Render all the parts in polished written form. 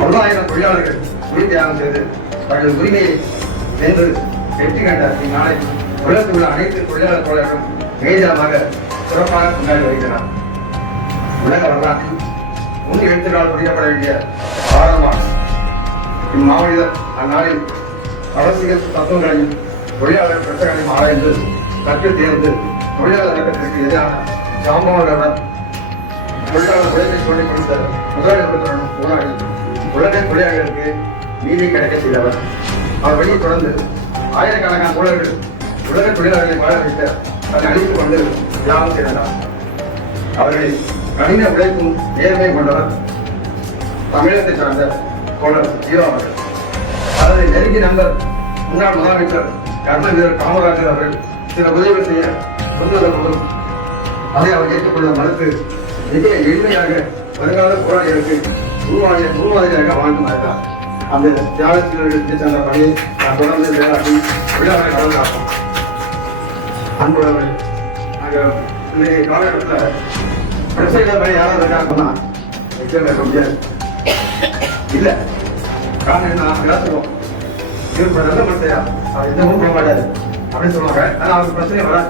பல்லாயிரம் தொழிலாளர்கள் உயிர் தியாகம் செய்து தங்கள் உரிமையை வென்று வெற்றி கண்ட இந்நாளை உலகத்தில் உள்ள அனைத்து தொழிலாளர் தோழர்களும் மேஜமாக சிறப்பாக கொண்டாடி வருகிறார். உலக வரலாற்றில் முன் எழுத்துக்களால் குறிக்கப்பட வேண்டிய ஆரம்பமான இம்மாவட்ட அந்நாளில் அரசியல் தத்துவங்களையும் தொழிலாளர் பிரச்சனைகளையும் ஆராய்ந்து கற்று தேர்ந்து தொழிலாளர் இயக்கத்திற்கு எதிரான ஜாம்பவர்களுடன் தொழிலாளர் உழைப்பை சொல்லிக் கொடுத்த முதலாளிகளுடன் போராடி உலக தொழிலாளர்களுக்கு நீதி கிடைக்க செய்தவர். அவர் வழியை தொடர்ந்து ஆயிரக்கணக்கான தோழர்கள் உலக தொழிலாளர்களை வாழ வைத்த அதை அழித்துக் கொண்டு தியாகம் செய்தனர். அவர்களின் கடின உழைப்பும் நேர்மை கொண்டவர் தமிழகத்தை சார்ந்த தோழர் ஜீவா அவர்கள். அவரை நெருங்கிய நண்பர் முன்னாள் முதலமைச்சர் கர்ம வீரர் காமராஜர் அவர்கள் சில உதவிகள் செய்ய முன்வந்த போதும் அதை அவர் ஏற்றுக்கொள்ள மறுத்து மிக எளிமையாக வருங்கால போராளிகளுக்கு முன்மாதிரியாக வாழ்ந்து வருகிறார். அந்த தியாகத்திற்கு சென்ற பணியை நான் தொடர்ந்து செயலாற்றி விழாவை கலந்தாக்கும். அன்புள்ளவர்கள், நாங்கள் இன்றைய காலகட்டத்தில் பிரச்சனைகளை பணி யாராவது இருக்காங்கன்னா நிச்சயம் இருக்க முடியாது. இல்லை காரணம் என்ன, பேசுவோம் இவர் நல்ல மனுஷையா அவர் எந்த போக மாட்டாரு அப்படின்னு சொல்லுவாங்க. ஆனால் அவருக்கு பிரச்சனை வராது.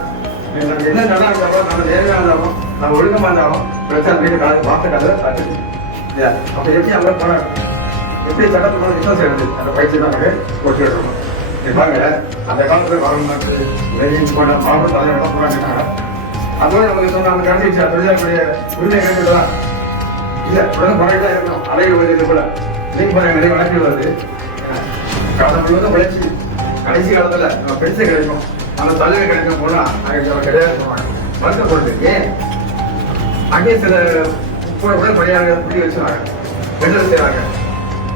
என்ன நல்லா இருந்தாலும் நம்ம நேர்மையாக இருந்தாலும் நம்ம ஒழுக்கமாக இருந்தாலும் பிரச்சனை வீட்டு வாக்குக்காக பார்த்துட்டு அப்போ எப்படி அவங்க போனாங்க, எப்படி சட்டத்துக்கு விசுவாசம் எடுத்து அந்த பயிற்சி தான் போட்டு விடணும். இருப்பாங்க அந்த காலத்தில் வரணும் போன மாவட்ட தலைவர்கள் போராடினாங்க. அதோட நமக்கு சொன்ன அந்த கடைசி தொழிலாளர்களுடைய உரிமை கிடைக்கிறதா இல்லை உடனே போராடி தான் இருக்கணும். அலைகள் வருது போல நீங்க போற நிறைய வழக்கில் வருது. காலம் முழுவதும் உழைச்சி கடைசி காலத்தில் நம்ம பெருசை கிடைக்கும் அந்த தலைமை கிடைக்கும் போனா கிடையாது சொல்லுவாங்க. வருத்தப்படுது ஏன் அங்கே சில உடல் பணியாளர்கள் புள்ளி வச்சுறாங்க, பெண்கள் செய்யறாங்க.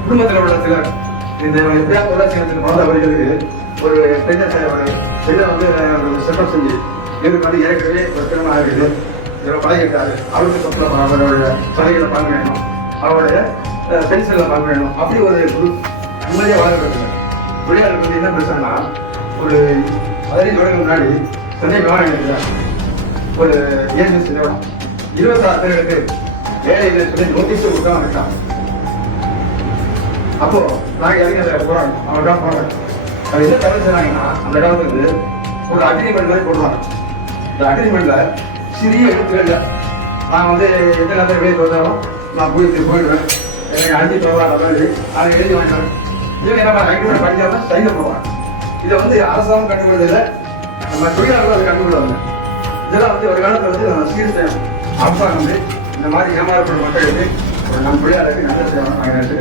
குடும்பத்தில் உள்ள சிலர் இந்த எப்படியாவது தொழில் செய்யறதுக்கு முதல்ல அவர்களுக்கு ஒரு பெண்ணை செட்டப் செஞ்சு இதுக்கு வந்து ஏற்கனவே ஒரு திருமணம் ஆகிடுது, இதில் பழகிட்டாரு, அவருக்கு சொத்துல அவரோட பதவிகளை பார்க்க வேணும், அவருடைய பென்ஷன்ல பார்க்க வேணும். அப்படி ஒரு நிம்மதியாக வளர்க்கறது தொழிலாளர்கள் வந்து என்ன பிரச்சனைனா, ஒரு 15 வருடங்களுக்கு முன்னாடி சென்னை விமானம் ஒரு ஏஜென்சி நிறுவனம் 26 பேருக்கு வேலை இல்லை சொல்லி நோட்டீஸ் கொடுத்தா இருக்காங்க. அப்போ நாங்கள் இறங்கி அதை போறாங்க, அவங்க தான் போறாங்க. அது என்ன தவிர செய்றாங்கன்னா, அந்த காலத்துக்கு ஒரு அக்ரிமெண்ட் மாதிரி போடுவாங்க. இந்த அக்ரிமெண்ட்ல சிறிய எழுத்துக்கள்ல நான் வந்து எந்த நேரத்தில் வெளியே தோற்றாலும் நான் போயிடுவேன், எனக்கு அஞ்சு தோறாத மாதிரி அதை எழுதி வாங்கிடுவேன். இவங்க என்ன அக்ரிமெண்ட் படிக்காதான் சைன் போவாங்க. இதை வந்து அரசாங்கம் கண்டுபிடிச்சதில்லை, நம்ம தொழிலாளர்கள் அதை கண்டுபிடிவாங்க. இதெல்லாம் வந்து ஒரு காலத்தில் வந்து சீர் அரசாங்கம் வந்து இந்த மாதிரி ஏமாறப்படும் மக்களுக்கு ஒரு நம் தொழிலாளருக்கு நல்ல செய்யணும் நாங்கள் நினைச்சு